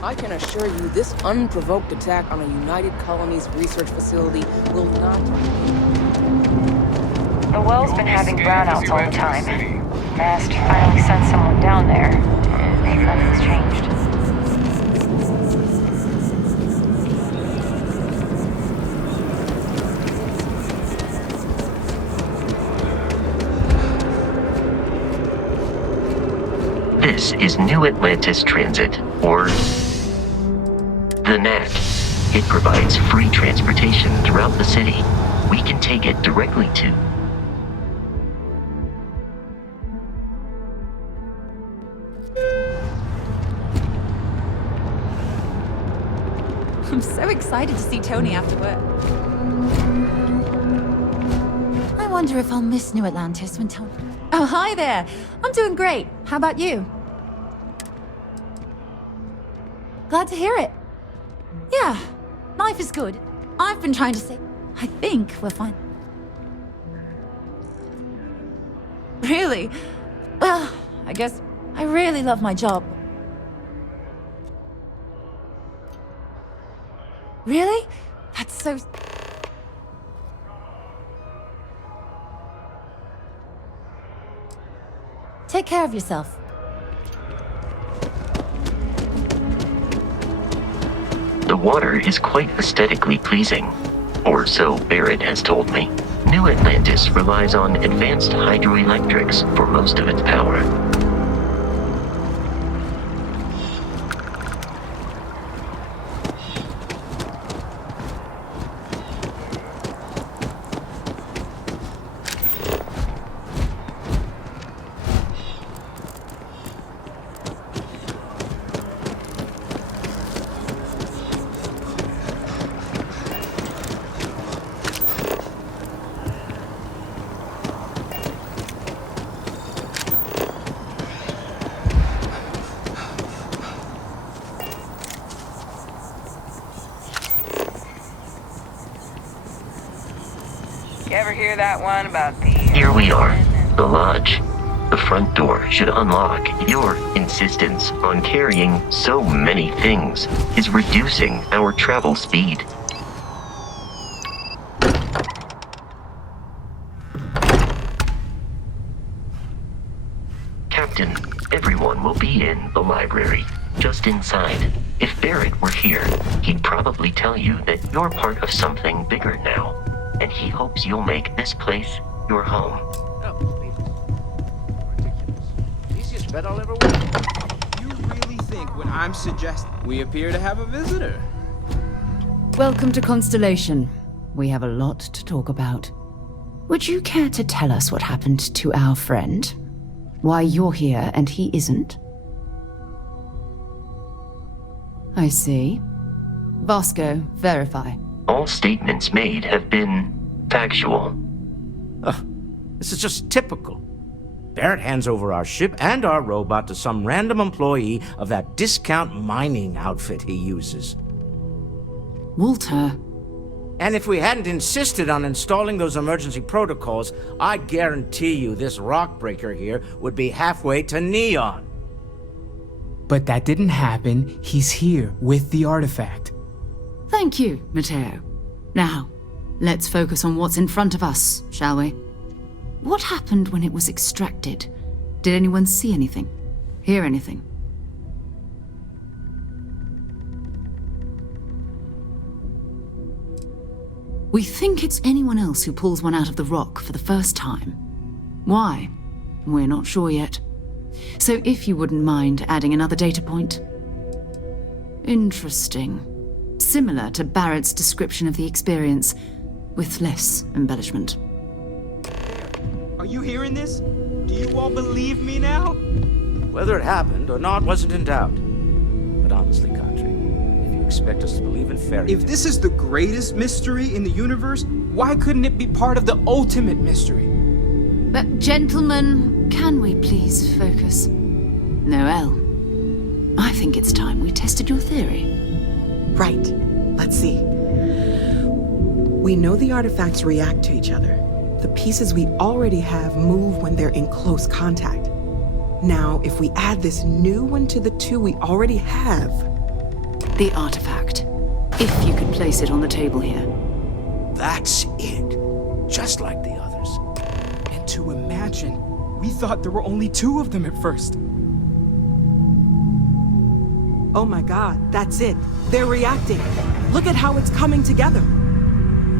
I can assure you this unprovoked attack on a United Colonies research facility will not... The well's been having brownouts all the time. Mast finally sent someone down there, and nothing's changed. This is New Atlantis Transit, or the NAT. It provides free transportation throughout the city. We can take it directly to... I'm so excited to see Tony after work. I wonder if I'll miss New Atlantis when Tony... Oh, hi there. I'm doing great. How about you? Glad to hear it. Yeah, life is good. I've been trying to say... I think we're fine. Really? Well, I guess I really love my job. Really? That's so... Take care of yourself. The water is quite aesthetically pleasing, or so Barrett has told me. New Atlantis relies on advanced hydroelectrics for most of its power. You ever hear that one about the... Here we are, the lodge. The front door should unlock. Your insistence on carrying so many things is reducing our travel speed. Captain, everyone will be in the library, just inside. If Barrett were here, he'd probably tell you that you're part of something bigger now, and he hopes you'll make this place your home. Easiest bet I'll ever win. You really think when I'm suggesting we appear to have a visitor? Welcome to Constellation. We have a lot to talk about. Would you care to tell us what happened to our friend? Why you're here and he isn't? I see. Vasco, verify. All statements made have been factual. This is just typical. Barrett hands over our ship and our robot to some random employee of that discount mining outfit he uses. Walter. And if we hadn't insisted on installing those emergency protocols, I guarantee you this rock breaker here would be halfway to Neon. But that didn't happen. He's here with the artifact. Thank you, Matteo. Now, let's focus on what's in front of us, shall we? What happened when it was extracted? Did anyone see anything? Hear anything? We think it's anyone else who pulls one out of the rock for the first time. Why? We're not sure yet. So if you wouldn't mind adding another data point. Interesting. Similar to Barrett's description of the experience, with less embellishment. Are you hearing this? Do you all believe me now? Whether it happened or not wasn't in doubt. But honestly, Country, if you expect us to believe in fairy tales... If this is the greatest mystery in the universe, why couldn't it be part of the ultimate mystery? But gentlemen, can we please focus? Noel, I think it's time we tested your theory. Right. Let's see. We know the artifacts react to each other. The pieces we already have move when they're in close contact. Now, if we add this new one to the two we already have, The artifact. If you could place it on the table here. That's it. Just like the others. And to imagine, we thought there were only 2 of them at first. Oh my god, that's it. They're reacting. Look at how it's coming together.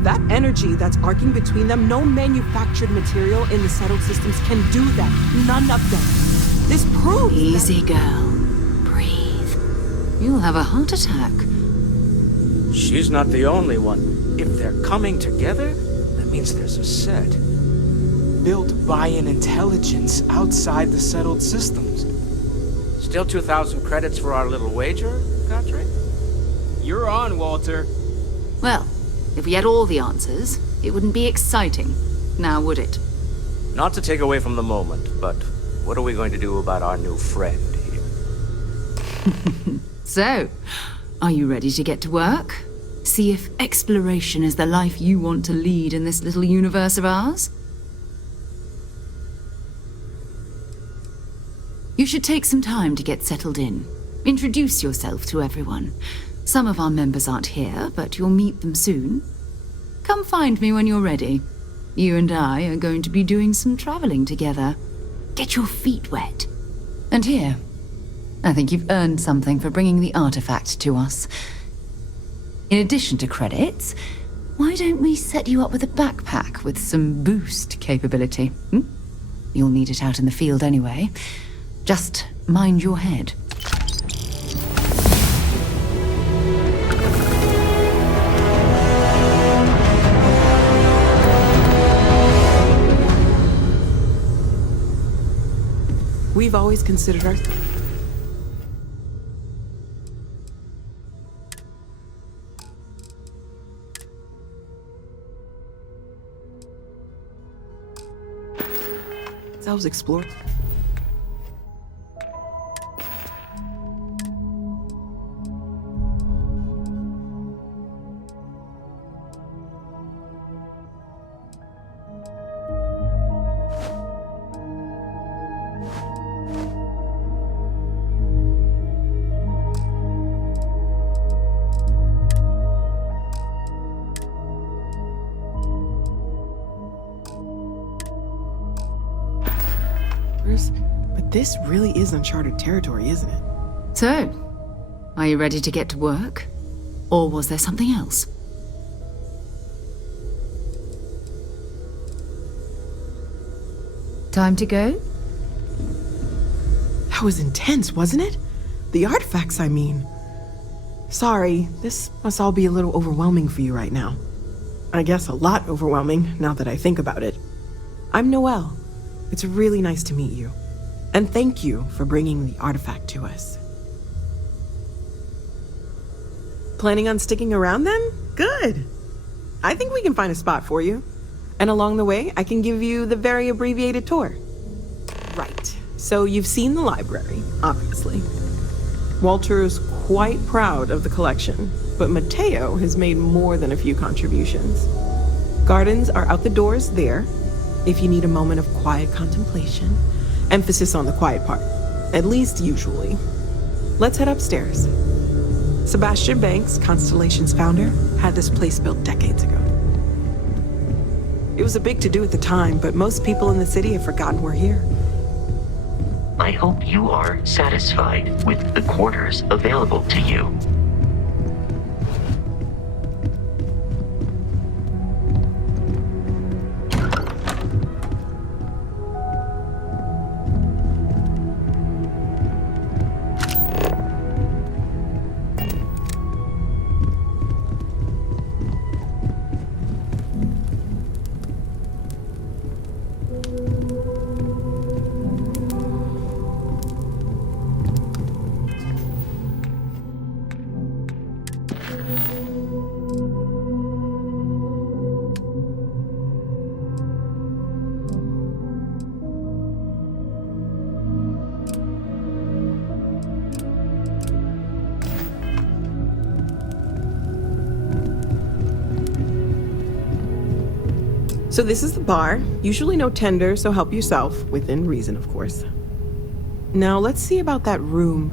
That energy that's arcing between them, no manufactured material in the settled systems can do that. None of them. This proves Easy, girl. Breathe. You'll have a heart attack. She's not the only one. If they're coming together, that means there's a set. Built by an intelligence outside the settled systems. Still 2,000 credits for our little wager, Godfrey? You're on, Walter. Well, if we had all the answers, it wouldn't be exciting. Now, would it? Not to take away from the moment, but what are we going to do about our new friend here? So, are you ready to get to work? See if exploration is the life you want to lead in this little universe of ours? You should take some time to get settled in. Introduce yourself to everyone. Some of our members aren't here, but you'll meet them soon. Come find me when you're ready. You and I are going to be doing some traveling together. Get your feet wet. And here, I think you've earned something for bringing the artifact to us. In addition to credits, why don't we set you up with a backpack with some boost capability? You'll need it out in the field anyway. Just mind your head. We've always considered our... selves explore. But this really is uncharted territory, isn't it? So, are you ready to get to work? Or was there something else? Time to go? That was intense, wasn't it? The artifacts, I mean. Sorry, this must all be a little overwhelming for you right now. I guess a lot overwhelming, now that I think about it. I'm Noelle. It's really nice to meet you. And thank you for bringing the artifact to us. Planning on sticking around then? Good. I think we can find a spot for you. And along the way, I can give you the very abbreviated tour. Right. So you've seen the library, obviously. Walter's quite proud of the collection, but Mateo has made more than a few contributions. Gardens are out the doors there, if you need a moment of quiet contemplation. Emphasis on the quiet part, at least usually. Let's head upstairs. Sebastian Banks, Constellation's founder, had this place built decades ago. It was a big to-do at the time, but most people in the city have forgotten we're here. I hope you are satisfied with the quarters available to you. So this is the bar. Usually no tender, so help yourself, within reason, of course. Now let's see about that room.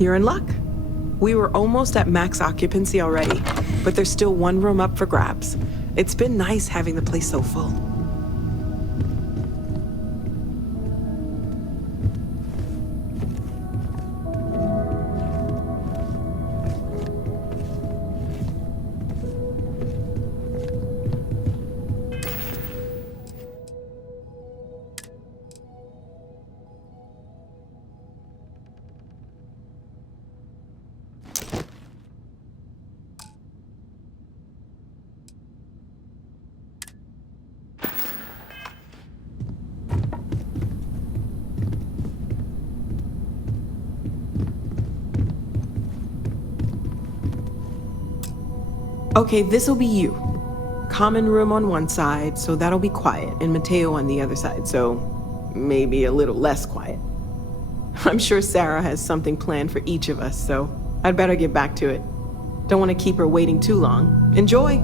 You're in luck. We were almost at max occupancy already, but there's still one room up for grabs. It's been nice having the place so full. Okay, this'll be you. Common room on one side, so that'll be quiet, and Mateo on the other side, so maybe a little less quiet. I'm sure Sarah has something planned for each of us, so I'd better get back to it. Don't want to keep her waiting too long. Enjoy!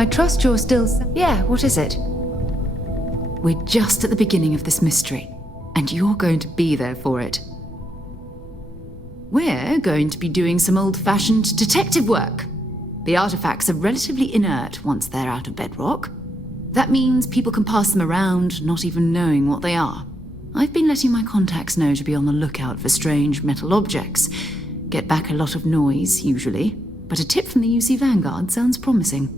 I trust you're still... Yeah, what is it? We're just at the beginning of this mystery, and you're going to be there for it. We're going to be doing some old-fashioned detective work. The artifacts are relatively inert once they're out of bedrock. That means people can pass them around, not even knowing what they are. I've been letting my contacts know to be on the lookout for strange metal objects. Get back a lot of noise, usually, but a tip from the UC Vanguard sounds promising.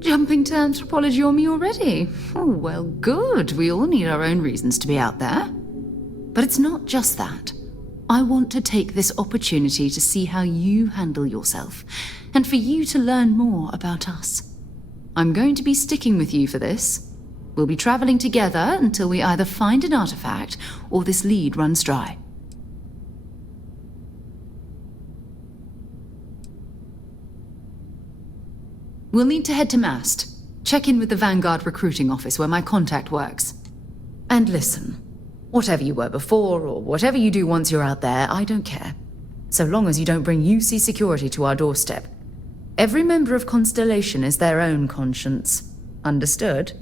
Jumping to anthropology on me already? Oh, well, good. We all need our own reasons to be out there. But it's not just that. I want to take this opportunity to see how you handle yourself, and for you to learn more about us. I'm going to be sticking with you for this. We'll be traveling together until we either find an artifact or this lead runs dry. We'll need to head to Mast. Check in with the Vanguard recruiting office where my contact works. And listen, whatever you were before or whatever you do once you're out there, I don't care. So long as you don't bring UC security to our doorstep. Every member of Constellation is their own conscience. Understood?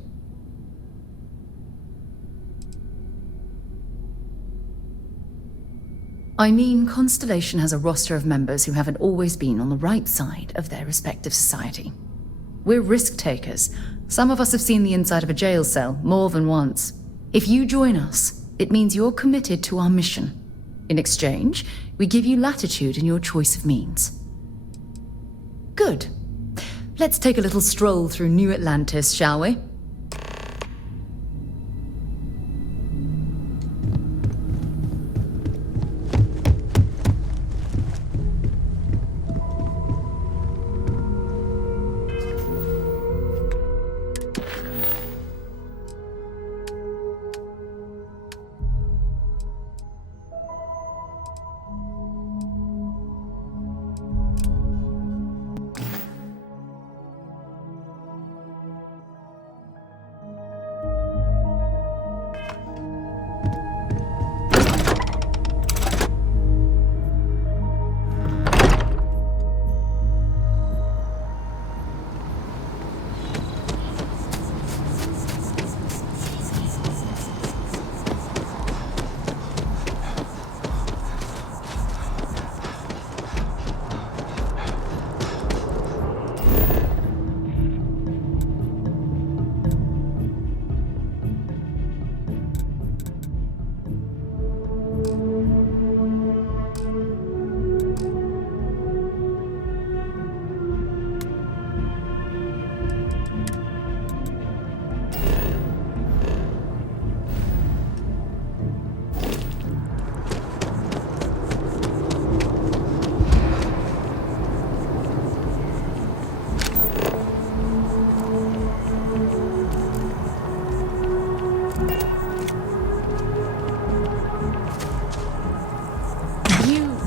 I mean, Constellation has a roster of members who haven't always been on the right side of their respective society. We're risk-takers. Some of us have seen the inside of a jail cell more than once. If you join us, it means you're committed to our mission. In exchange, we give you latitude in your choice of means. Good. Let's take a little stroll through New Atlantis, shall we?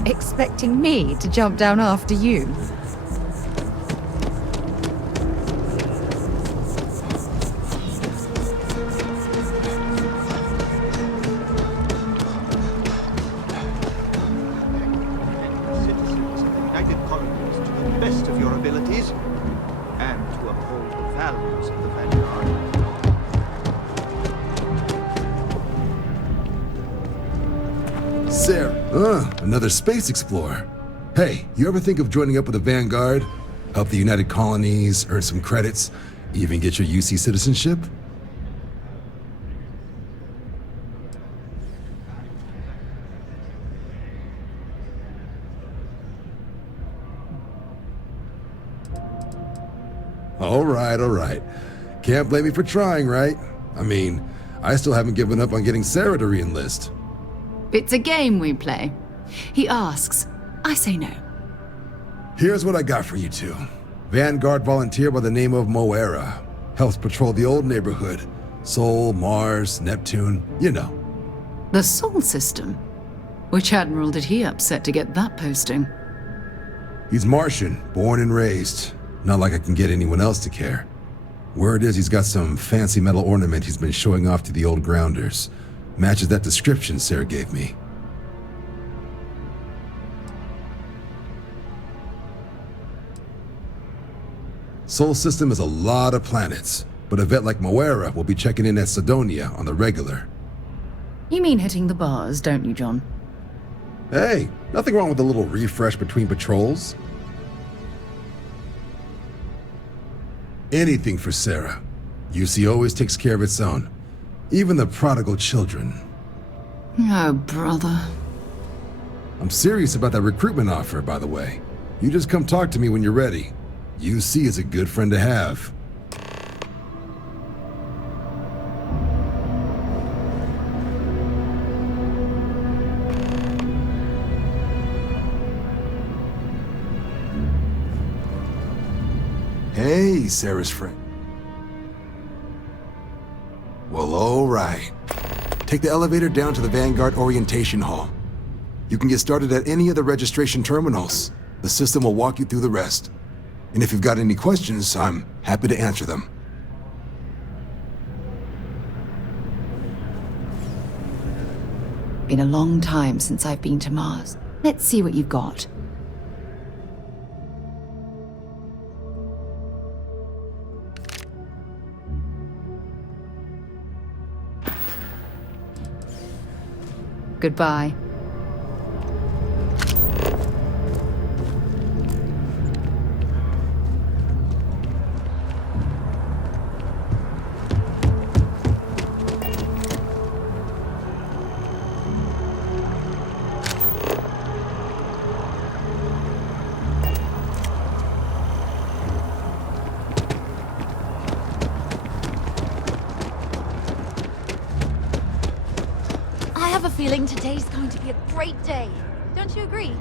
expecting me to jump down after you? Citizens of the United Colonies to the best of your abilities, and to uphold the values of the Vanguard. Sarah. Another space explorer. Hey, you ever think of joining up with the Vanguard? Help the United Colonies, earn some credits, even get your UC citizenship? All right. Can't blame me for trying, right? I mean, I still haven't given up on getting Sarah to re-enlist. It's a game we play. He asks, I say no. Here's what I got for you two. Vanguard volunteer by the name of Moera. Helps patrol the old neighborhood. Sol, Mars, Neptune, you know. The Sol system? Which admiral did he upset to get that posting? He's Martian, born and raised. Not like I can get anyone else to care. Word is he's got some fancy metal ornament he's been showing off to the old grounders. Matches that description Sarah gave me. Sol system is a lot of planets, but a vet like Moera will be checking in at Sidonia on the regular. You mean hitting the bars, don't you, John? Hey, nothing wrong with a little refresh between patrols. Anything for Sarah. UC always takes care of its own. Even the prodigal children. Oh, brother. I'm serious about that recruitment offer, by the way. You just come talk to me when you're ready. UC is a good friend to have. Hey, Sarah's friend. Well, all right. Take the elevator down to the Vanguard Orientation Hall. You can get started at any of the registration terminals. The system will walk you through the rest. And if you've got any questions, I'm happy to answer them. Been a long time since I've been to Mars. Let's see what you've got. Goodbye. I have a feeling today's going to be a great day. Don't you agree?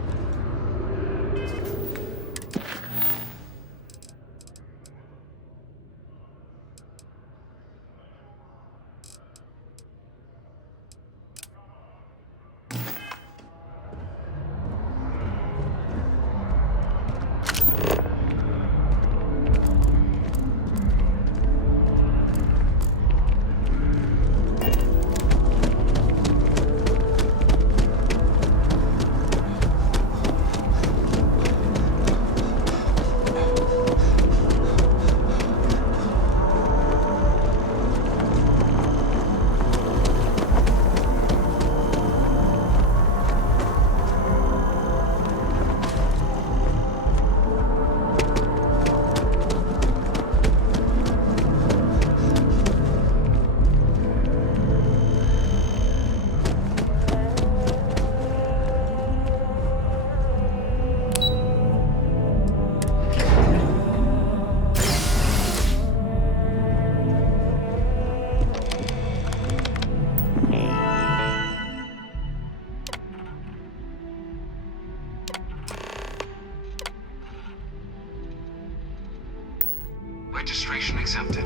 Registration accepted.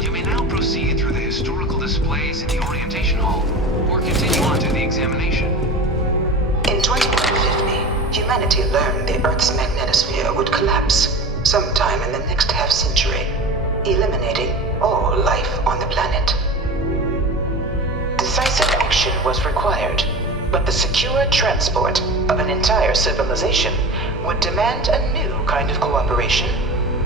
You may now proceed through the historical displays in the orientation hall, or continue on to the examination. In 2150, action was required, but the secure transport of an entire civilization would demand a new kind of cooperation,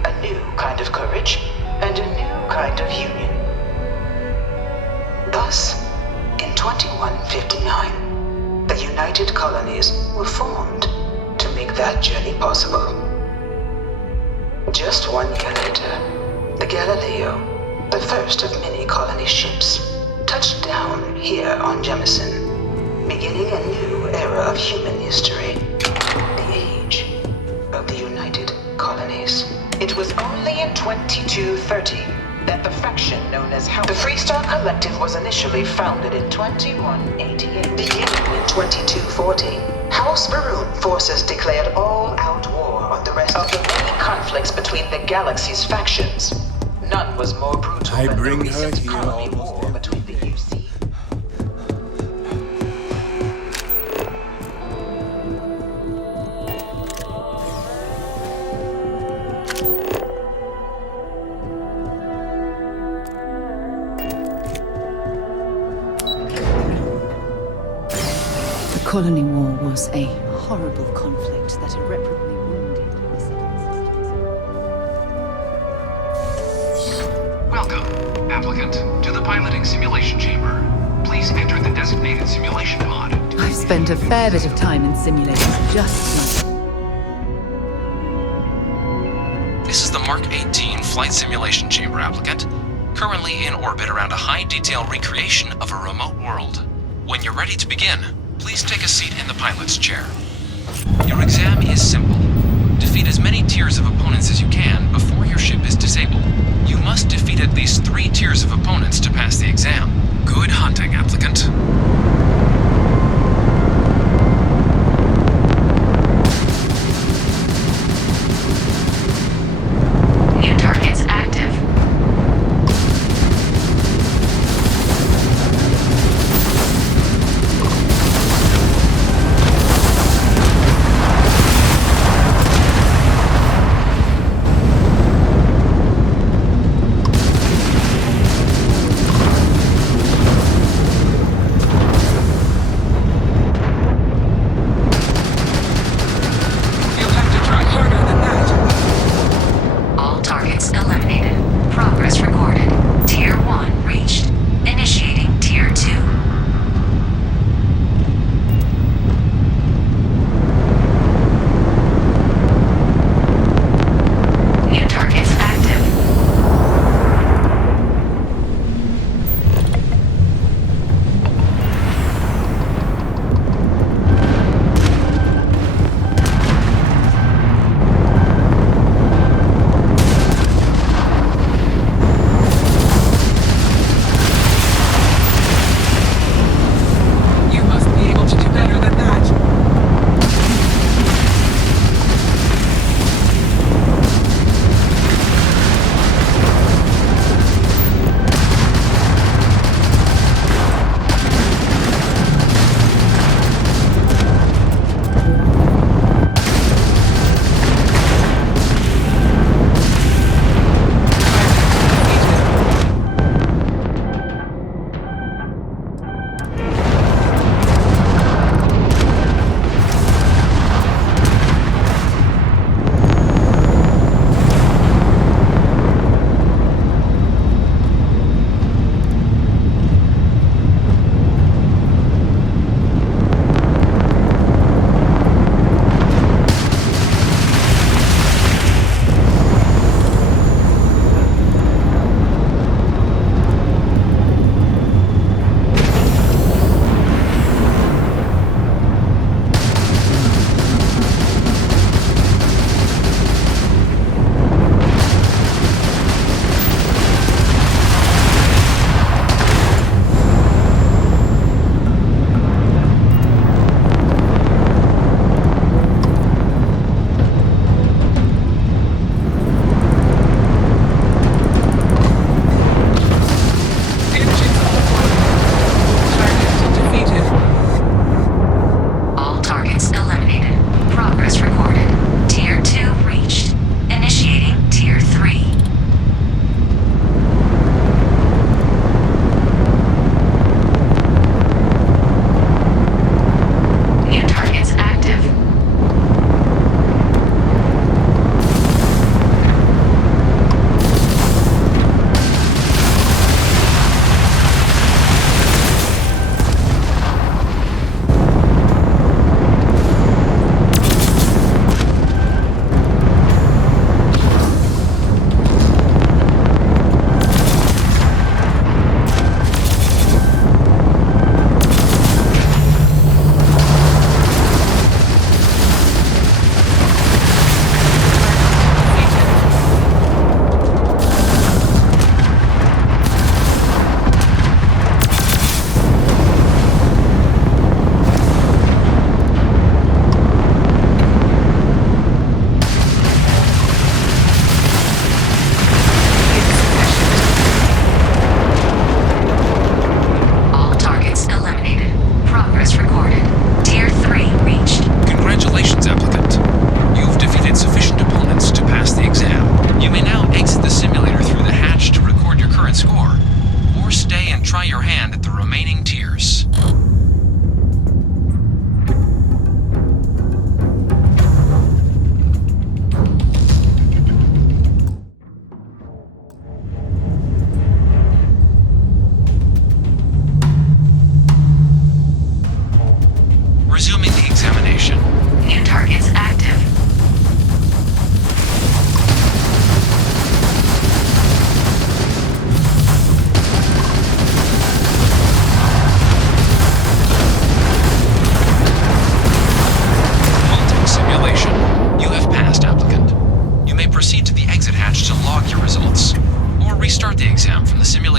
a new kind of courage, and a new kind of union. Thus, in 2159, the United Colonies were formed to make that journey possible. Just 1 year later, the Galileo, the first of many colony ships, touched down here on Jemison, beginning a new era of human history, the age of the United Colonies. It was only in 2230 that the faction known as the Freestar Collective was initially founded in 2188. Beginning in 2240, House Baroon forces declared all-out war on the rest of the many conflicts between the galaxy's factions. None was more brutal than the recent colony war between the UC. The Colony War was a horrible conflict that irreparably wounded the civilization. Welcome, applicant, to the piloting simulation chamber. Please enter the designated simulation pod. I've spent a fair bit of time in simulators just like... This is the Mark 18 Flight Simulation Chamber applicant, currently in orbit around a high-detail recreation of a remote world. When you're ready to begin, please take a seat in the pilot's chair. Your exam is simple. Defeat as many tiers of opponents as you can before your ship is disabled. You must defeat at least 3 tiers of opponents to pass the exam. Good hunting, applicant. New targets active.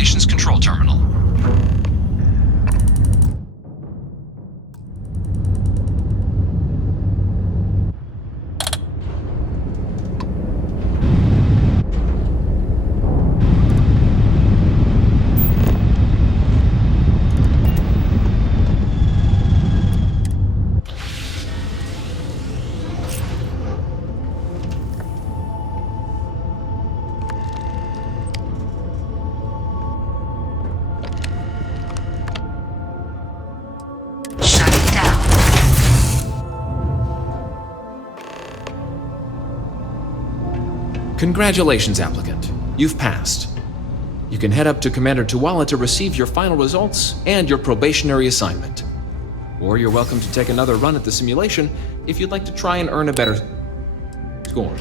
Constellation's control terminal. Congratulations, applicant. You've passed. You can head up to Commander Tuwala to receive your final results and your probationary assignment. Or you're welcome to take another run at the simulation if you'd like to try and earn a better score.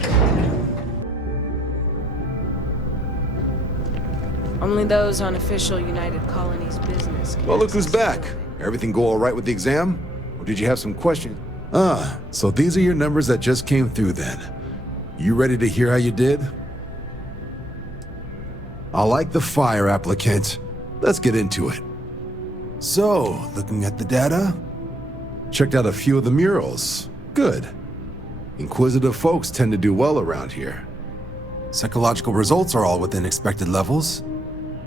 Only those on official United Colonies business. Well, look who's back. Everything go all right with the exam? Or did you have some questions? So these are your numbers that just came through then. You ready to hear how you did? I like the fire, applicant. Let's get into it. So, looking at the data, checked out a few of the murals. Good. Inquisitive folks tend to do well around here. Psychological results are all within expected levels.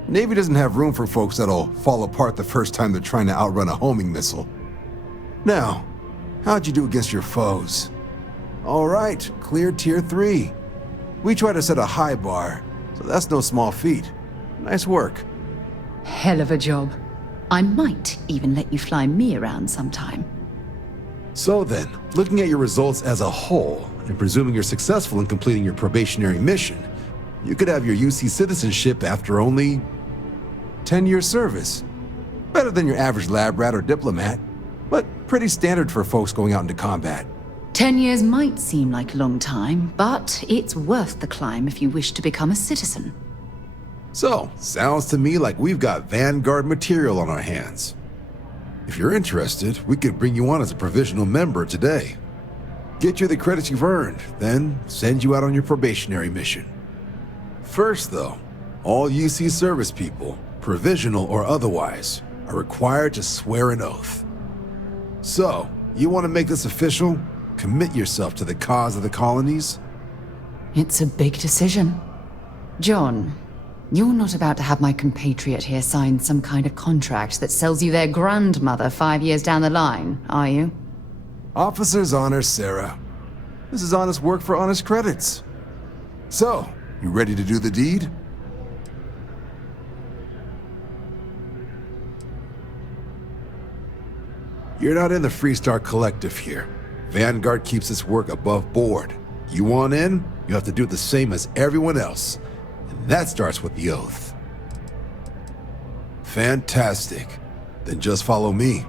Navy doesn't have room for folks that'll fall apart the first time they're trying to outrun a homing missile. Now, how'd you do against your foes? All right, cleared Tier 3. We try to set a high bar, so that's no small feat. Nice work. Hell of a job. I might even let you fly me around sometime. So then, looking at your results as a whole, and presuming you're successful in completing your probationary mission, you could have your UC citizenship after only 10 years service. Better than your average lab rat or diplomat, but pretty standard for folks going out into combat. 10 years might seem like a long time, but it's worth the climb if you wish to become a citizen. So, sounds to me like we've got Vanguard material on our hands. If you're interested, we could bring you on as a provisional member today. Get you the credits you've earned, then send you out on your probationary mission. First though, all UC service people, provisional or otherwise, are required to swear an oath. So, you want to make this official? Commit yourself to the cause of the colonies? It's a big decision. John, you're not about to have my compatriot here sign some kind of contract that sells you their grandmother 5 years down the line, are you? Officer's honor, Sarah. This is honest work for honest credits. So, you ready to do the deed? You're not in the Freestar Collective here. Vanguard keeps its work above board. You want in, you have to do the same as everyone else. And that starts with the oath. Fantastic. Then just follow me.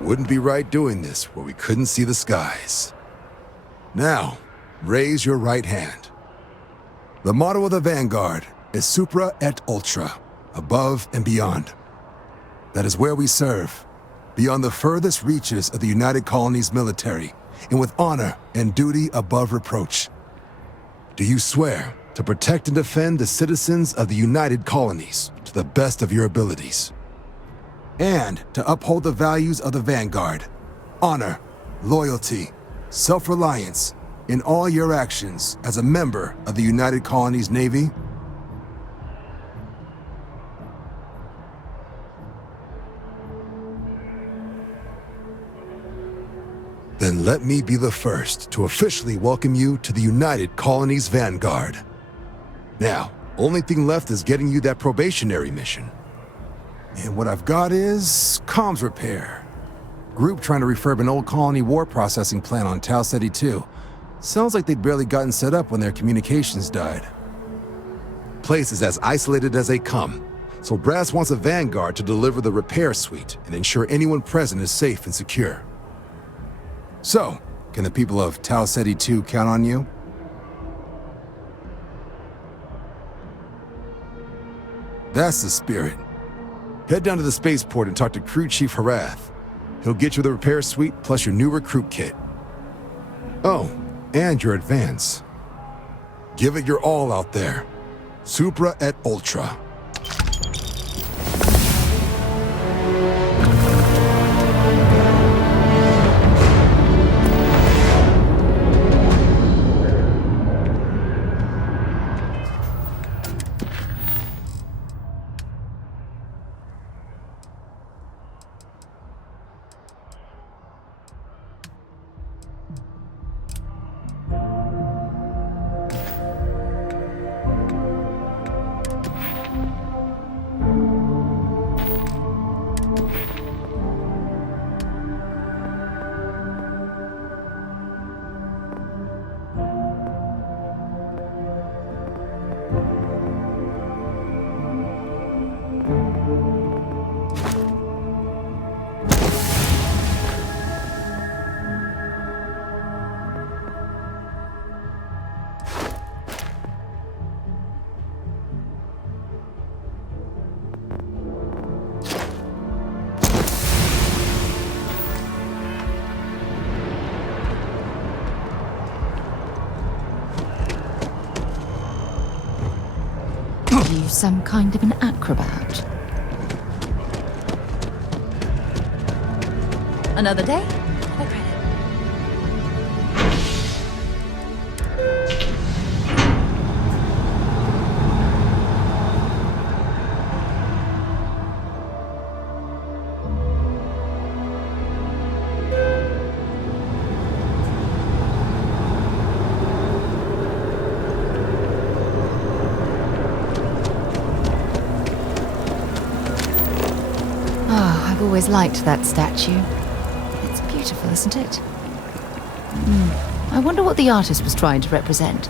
Wouldn't be right doing this where we couldn't see the skies. Now, raise your right hand. The motto of the Vanguard is Supra et Ultra, above and beyond. That is where we serve, beyond the furthest reaches of the United Colonies military, and with honor and duty above reproach. Do you swear to protect and defend the citizens of the United Colonies to the best of your abilities? And to uphold the values of the Vanguard, honor, loyalty, self-reliance, in all your actions as a member of the United Colonies Navy? Then let me be the first to officially welcome you to the United Colonies Vanguard. Now, only thing left is getting you that probationary mission. And what I've got is comms repair. Group trying to refurb an old colony war processing plant on Tau Ceti 2. Sounds like they'd barely gotten set up when their communications died. Place is as isolated as they come, so Brass wants a Vanguard to deliver the repair suite and ensure anyone present is safe and secure. So, can the people of Tau Ceti 2 count on you? That's the spirit. Head down to the spaceport and talk to Crew Chief Harath. He'll get you the repair suite plus your new recruit kit. Oh, and your advance. Give it your all out there. Supra et Ultra. Are you some kind of an acrobat? Another day? Another credit. I've always liked that statue. It's beautiful, isn't it? I wonder what the artist was trying to represent.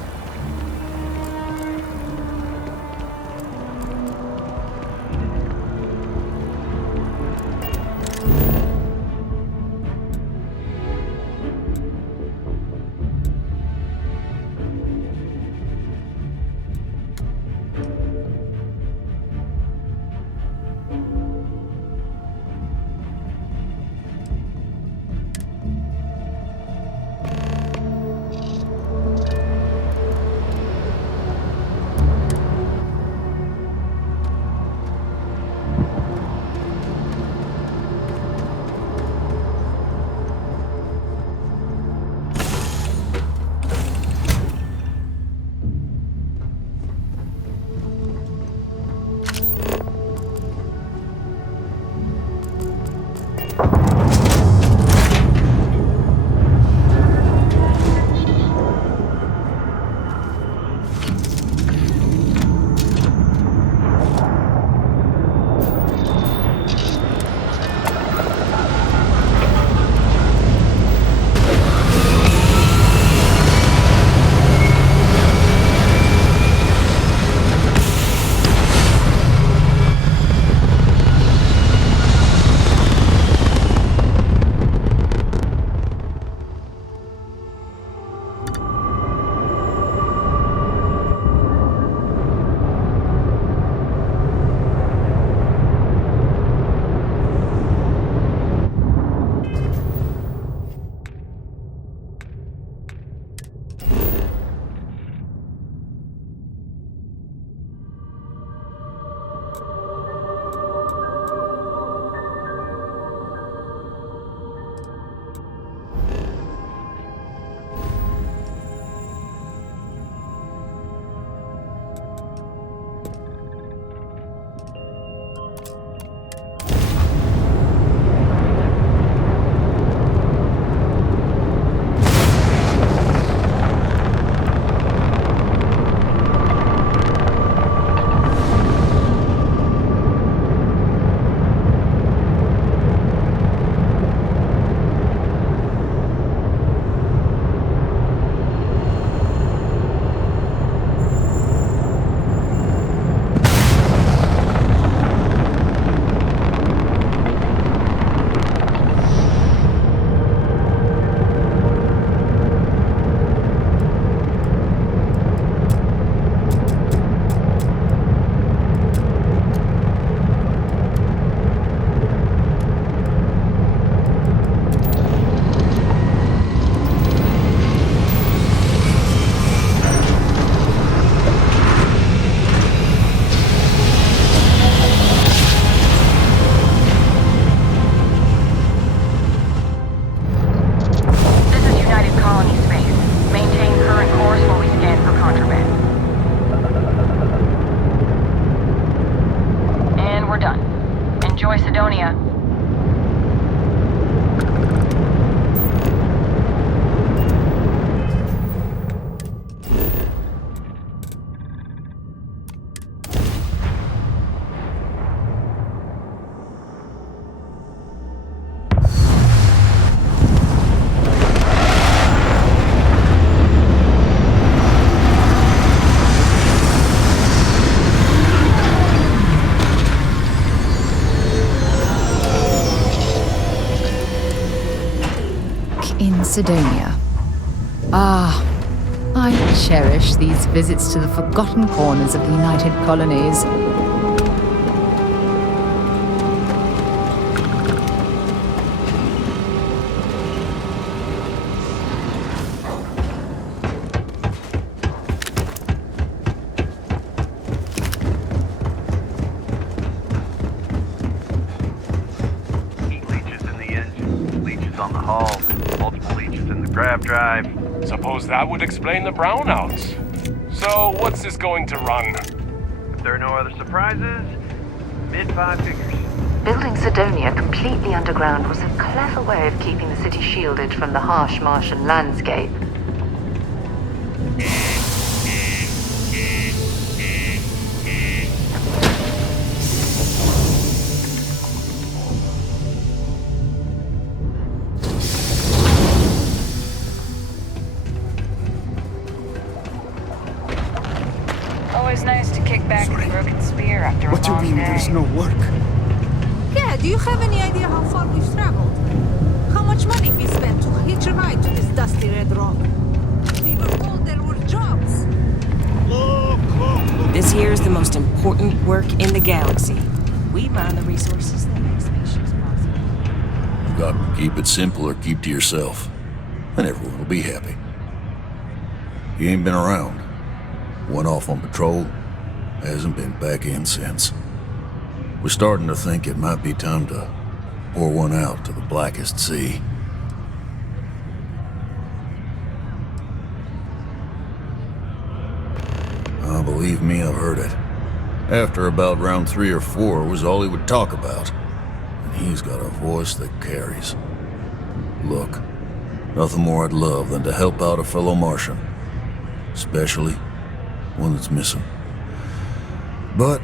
we're done. Enjoy Sidonia. In Sidonia. Ah, I cherish these visits to the forgotten corners of the United Colonies. Heat leeches in the engine, leeches on the hull, multiple leeches in the grab drive. Suppose that would explain the brownouts. So, what's this going to run? If there are no other surprises, mid-five figures. Building Sidonia completely underground was a clever way of keeping the city shielded from the harsh Martian landscape. Always nice to kick back with a broken spear after What a do you long mean day. there's no work? Yeah, do you have any idea how far we've traveled? How much money we spent to hitch a ride to this dusty red rock? We were told there were jobs. This here is the most important work in the galaxy. We mine the resources that make species possible. You've got to keep it simple or keep to yourself, and everyone will be happy. He ain't been around. Went off on patrol, hasn't been back in since. We're starting to think it might be time to pour one out to the blackest sea. Believe me, I've heard it. After about round 3 or 4 was all he would talk about. And he's got a voice that carries. Look, nothing more I'd love than to help out a fellow Martian. Especially one that's missing. But,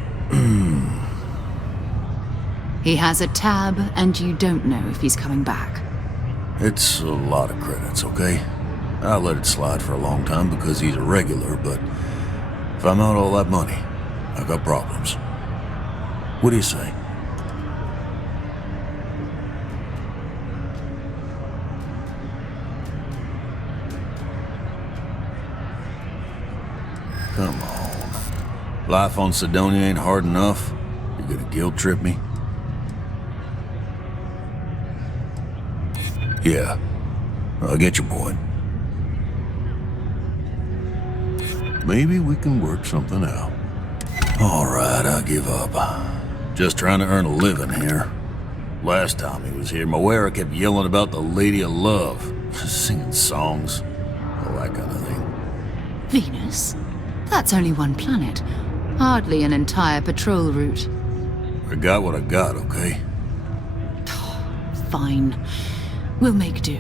He has a tab, and you don't know if he's coming back. it's a lot of credits, okay? I let it slide for a long time because he's a regular, but if I'm out all that money, I got problems. What do you say? Come on. Life on Sidonia ain't hard enough. You're gonna guilt trip me? Yeah, I get your point. Maybe we can work something out. All right, I give up. Just trying to earn a living here. Last time he was here, Moira kept yelling about the Lady of Love, singing songs, all that kind of thing. Venus? That's only one planet. Hardly an entire patrol route. I got what I got, okay? Fine. We'll make do.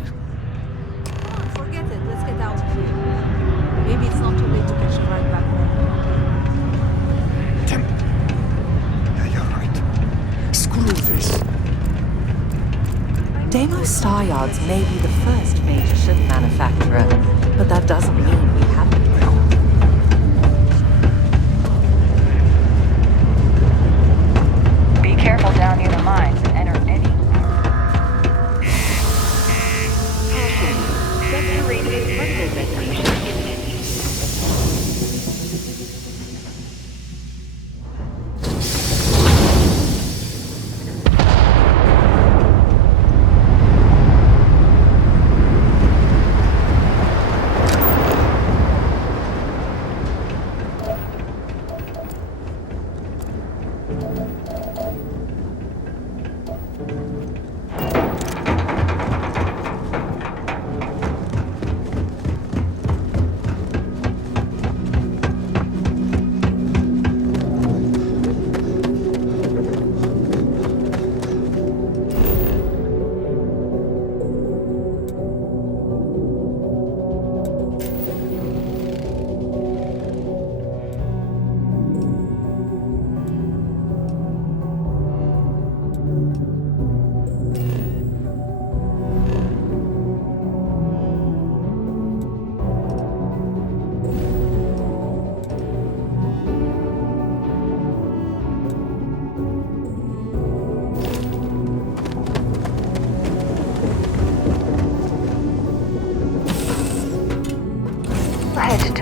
Come on, forget it. Let's get out of here. Maybe it's not too late to catch a ride back home. Tim. Yeah, you're right. Screw this. Deimos Star Yards may be the first major ship manufacturer, but that doesn't mean we haven't. Be careful down near the mines and enter any... Separated vertical ventilation imminent.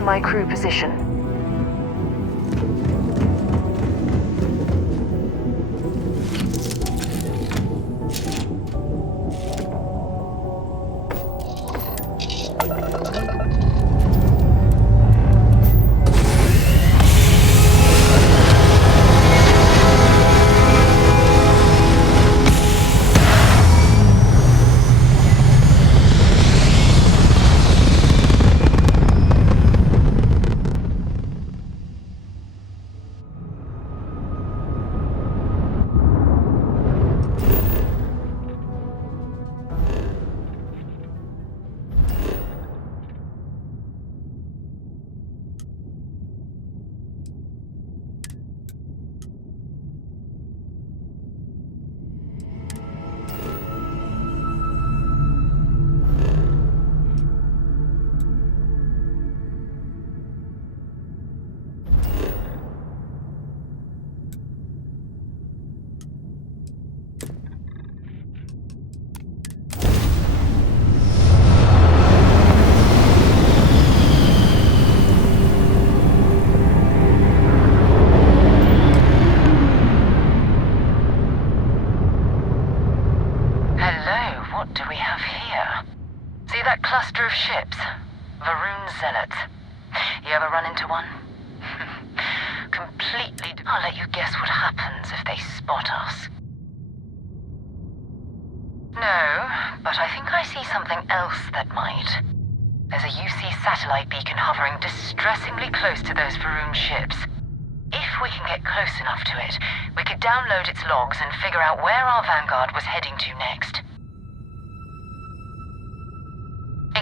my crew position.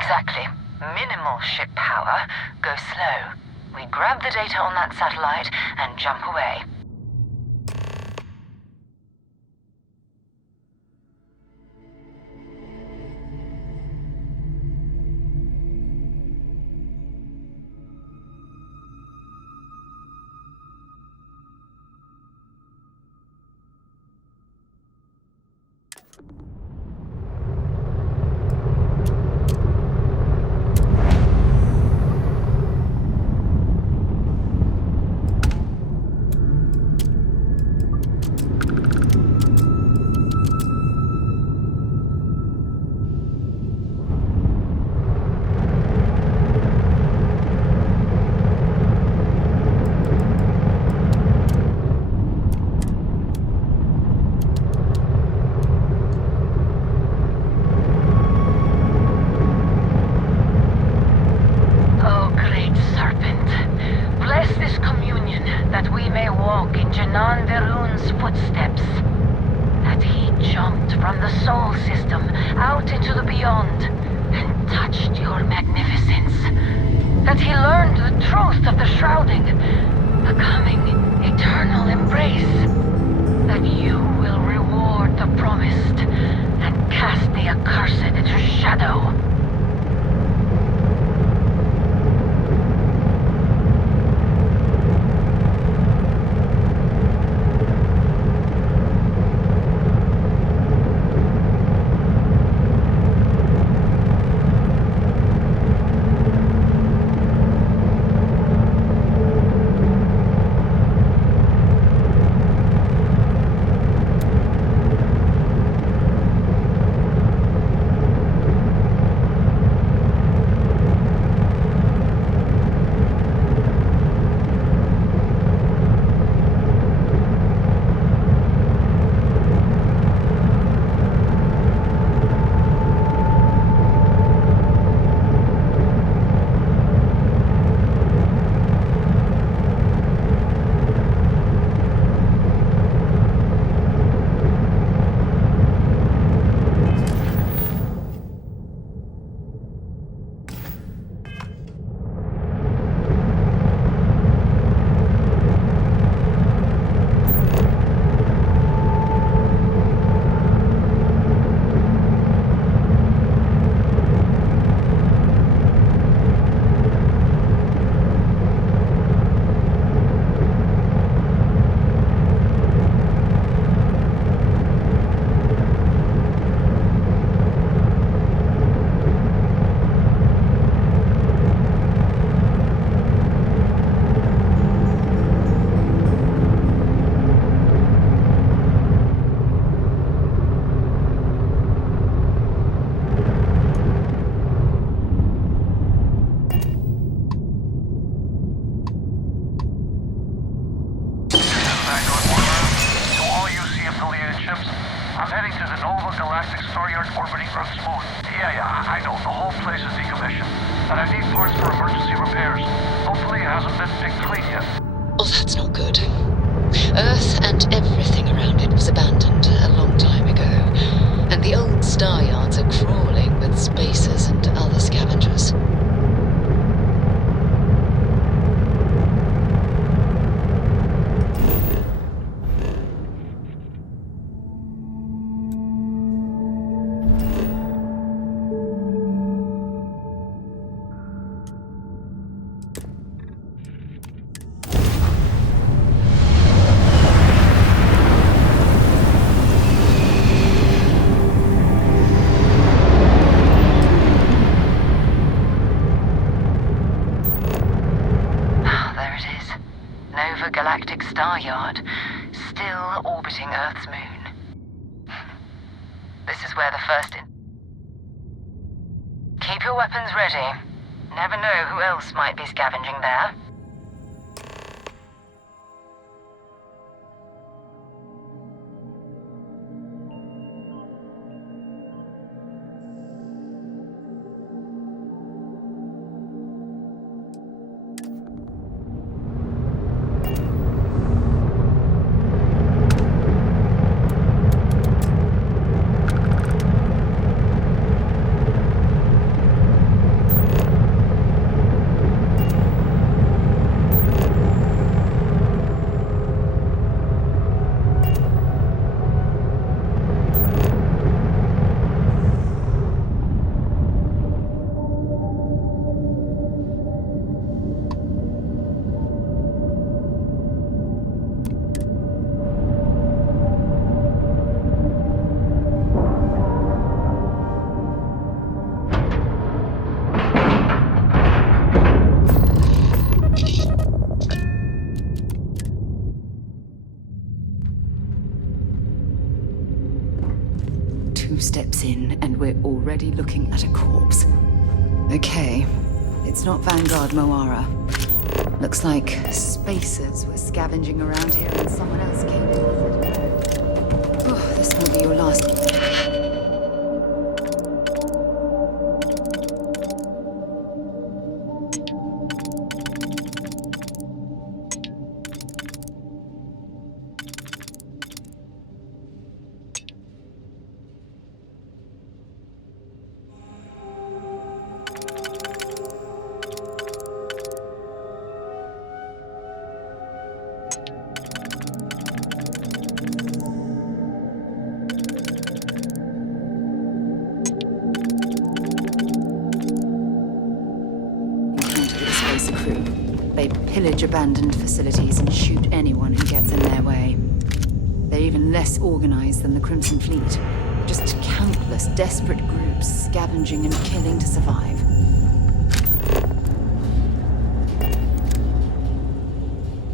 Exactly. Minimal ship power. Go slow. We grab the data on that satellite and jump away. Galactic Star Yard orbiting Earth's moon. Yeah, I know. The whole place is decommissioned. And I need parts for emergency repairs. Hopefully it hasn't been picked clean yet. Oh, that's not good. Earth and everything around it was abandoned a long time ago, and the old star yards are crawling with spacers and other scavengers. Galactic Star Yard, still orbiting Earth's moon. This is where the first Keep your weapons ready. Never know who else might be scavenging there. Steps in, and we're already looking at a corpse. Okay, it's not Vanguard Moara. Looks like spacers were scavenging around here and someone else came in. Oh, this won't be your last. They pillage abandoned facilities and shoot anyone who gets in their way. They're even less organized than the Crimson Fleet. Just countless desperate groups scavenging and killing to survive.